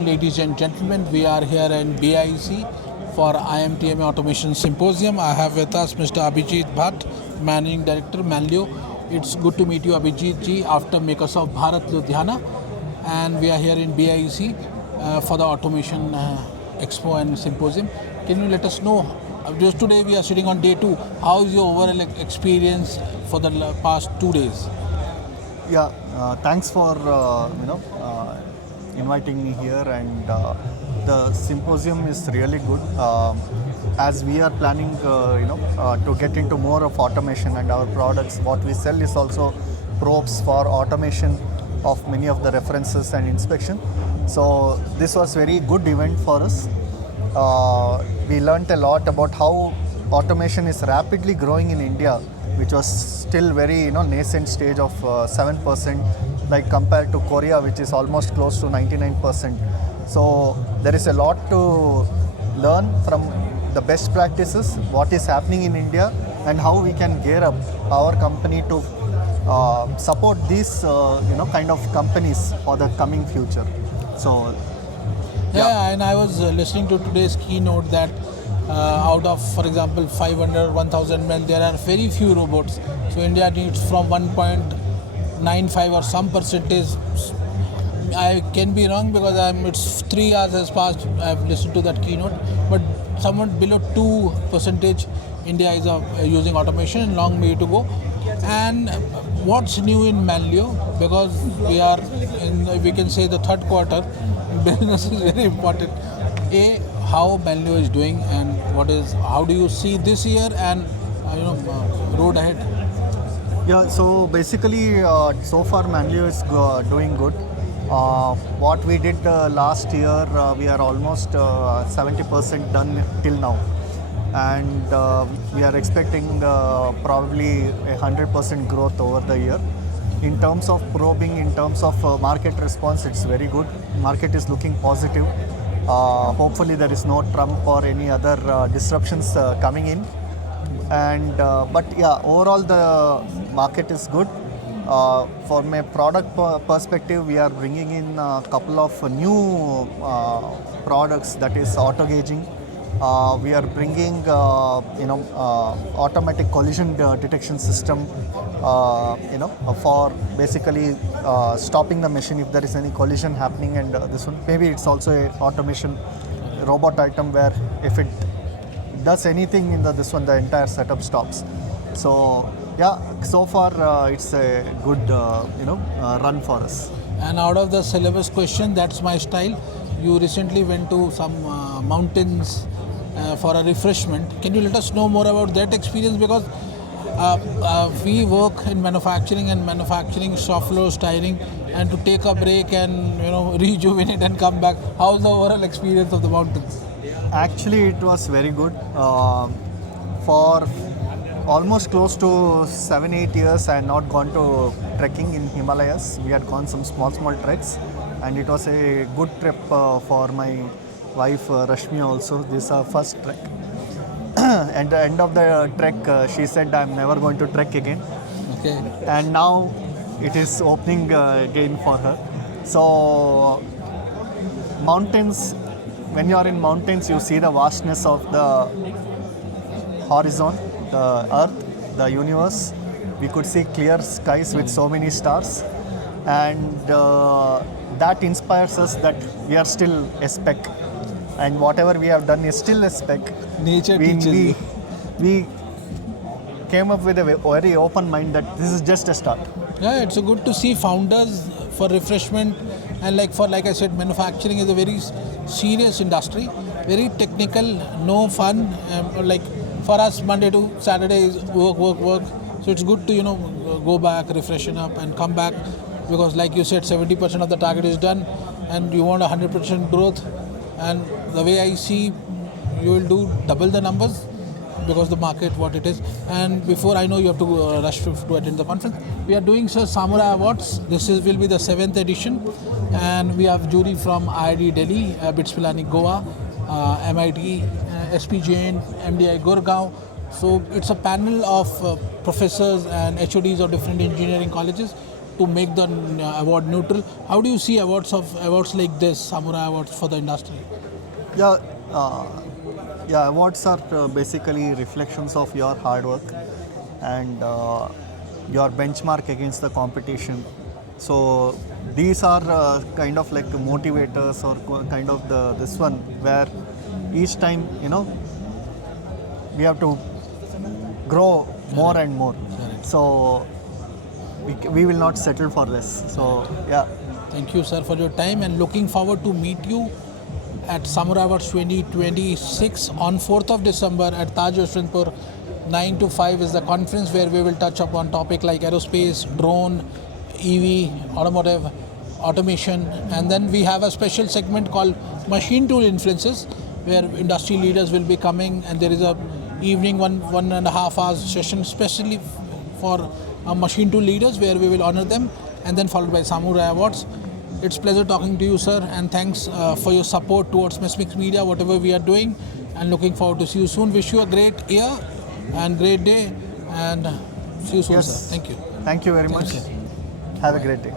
Ladies and gentlemen, we are here in BIEC for IMTMA Automation Symposium. I have with us Mr. Abhijith Bhat, Managing Director, Manleo. It's good to meet you, Abhijith ji, after Microsoft Bharat Ludhiana. And we are here in BIEC for the Automation Expo and Symposium. Can you let us know, just today we are sitting on day 2, how is your overall experience for the past 2 days? Yeah, thanks for inviting me here, and the symposium is really good. As we are planning, to get into more of automation, and our products, what we sell is also probes for automation of many of the references and inspection. So this was very good event for us. We learnt a lot about how automation is rapidly growing in India, which was still very nascent stage of 7%, like compared to Korea, which is almost close to 99%. So there is a lot to learn from the best practices, what is happening in India, and how we can gear up our company to support these kind of companies for the coming future. So yeah, and I was listening to today's keynote that out of, for example, 500, 1000 men, there are very few robots. So India needs from 1.95 or some percentage. I can be wrong because it's 3 hours has passed. I've listened to that keynote, but somewhat below 2% India is using automation, and long way to go. And what's new in Manleo? Because we are in, we can say, the third quarter. Business is very important. How Manleo is doing, and how do you see this year and road ahead? Yeah, so basically, so far Manleo is doing good. What we did last year, we are almost 70% done till now, and we are expecting probably 100% growth over the year. In terms of probing, in terms of market response, it's very good. Market is looking positive. Hopefully there is no Trump or any other disruptions coming in. And but yeah, overall the market is good. From a product perspective, we are bringing in a couple of new products, that is auto gauging. We are bringing automatic collision detection system, for basically stopping the machine if there is any collision happening. And this one, maybe it's also a automation robot item where if it does anything in this one, the entire setup stops. So yeah, so far it's a good run for us. And out of the syllabus question, that's my style. You recently went to some mountains for a refreshment. Can you let us know more about that experience? Because we work in manufacturing, and manufacturing shop floor styling, and to take a break and rejuvenate and come back. How's the overall experience of the mountains? Actually, it was very good. For almost close to 7-8 years, I had not gone to trekking in Himalayas. We had gone some small treks, and it was a good trip for my wife Rashmi also. This is our first trek. At the end of the trek, she said, "I'm never going to trek again." Okay. And now it is opening again for her. So mountains, when you are in mountains, you see the vastness of the horizon, the earth, the universe. We could see clear skies with so many stars, and that inspires us that we are still a speck, and whatever we have done is still a speck. Nature teaches you. We came up with a very open mind that this is just a start. Yeah, it's good to see founders for refreshment, and like I said, manufacturing is a very serious industry, very technical, no fun. Like for us, Monday to Saturday is work. So it's good to go back, refreshen up, and come back, because like you said, 70% of the target is done, and you want 100% growth. And the way I see, you will do double the numbers, because the market what it is. And before I know you have to rush to attend the conference, we are doing Samurai Awards. Will be the 7th edition, and we have jury from IIT Delhi, BITS Pilani Goa, MIT, SP Jain, MDI Gurgaon. So it's a panel of professors and HODs of different engineering colleges to make the award neutral. How do you see awards like this, Samurai Awards for the industry? Yeah, awards are basically reflections of your hard work and your benchmark against the competition. So these are kind of like motivators or kind of this one where each time we have to grow more and more. So we will not settle for less. So yeah. Thank you, sir, for your time, and looking forward to meet you at Samurai Awards 2026 on 4th of December at Taj Yashwantpur. 9 to 5 is the conference where we will touch upon topic like aerospace, drone, EV, automotive, automation, and then we have a special segment called Machine Tool Influences where industry leaders will be coming, and there is a evening 1.5 hours session specially for machine tool leaders where we will honor them, and then followed by Samurai Awards. It's pleasure talking to you, sir, and thanks for your support towards Mesmix Media, whatever we are doing, and looking forward to see you soon. Wish you a great year and great day, and see you soon, Yes. sir. Thank you. Thank you very much. you. Have a great day.